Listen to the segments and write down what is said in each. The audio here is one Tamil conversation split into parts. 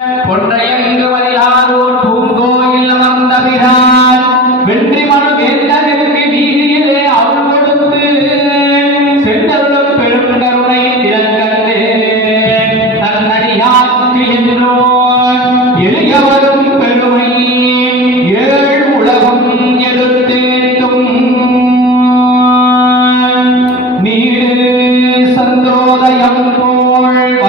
கொன்றையங்கு வரியாரூர் பூங்கோயில் அமர்ந்த வெற்றி மனு வேந்தனுக்கு வீதியிலே அருள் கொடுத்து சென்றருளும் பெரும் கருணை திறங்கண்டே தன்னடியாக்கு எளியவரும் பெருமை ஏழு உலகம் நீடு சந்தோதயம் போல்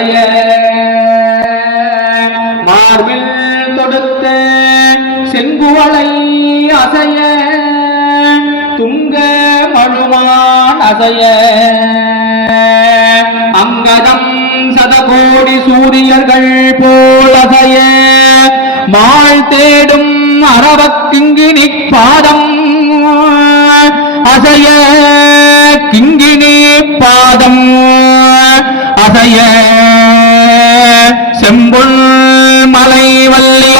அசைய மார்பில் தொடுத்த செங்குவலை அசைய துங்க மழுமான் அசைய. அங்கதம் சதகோடி சூரியர்கள் போல் அசைய. மாள் தேடும் அரவக்கிங்கினி பாதம் அசைய. கிங்கினி பாதம் அசைய.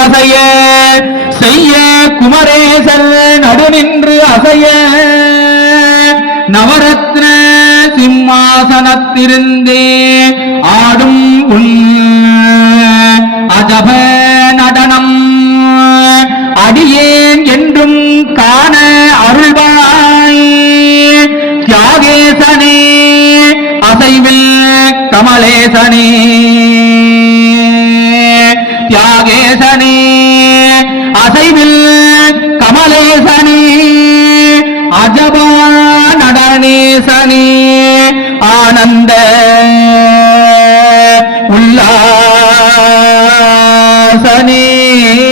வள்ளி அசைய செய்ய குமரேசர் நடுநின்று அசைய. நவரத்ன சிம்மாசனத்திருந்தே ஆடும் உன் அஜப நடனம். அடியேன் என்றும் காண அருள்வாய். தியாகேசனே அசைவில் கமலேசனே. தியாகேசனே அசைவில் கமலேசனே அஜபா நடனேசனே ஆனந்த உல்லாசனே.